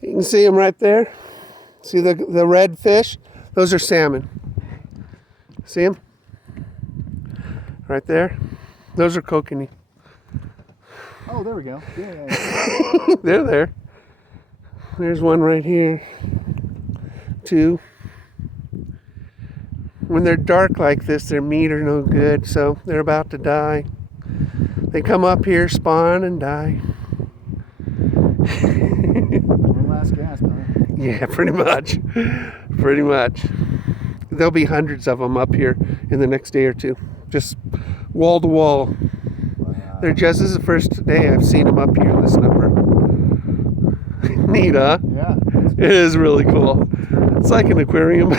You can see them right there. See the red fish? Those are salmon. See them? Right there. Those are kokonee. Oh, there we go. Yeah. They're there. There's one right here. Two. When they're dark like this, their meat are no good, so they're about to die. They come up here, spawn, and die. One last gasp, huh? Yeah, pretty much. Pretty much. There'll be hundreds of them up here in the next day or two. Just wall to wall. Wow. They're just as the first day I've seen them up here in this number. Neat, huh? Yeah. It is really cool. It's like an aquarium.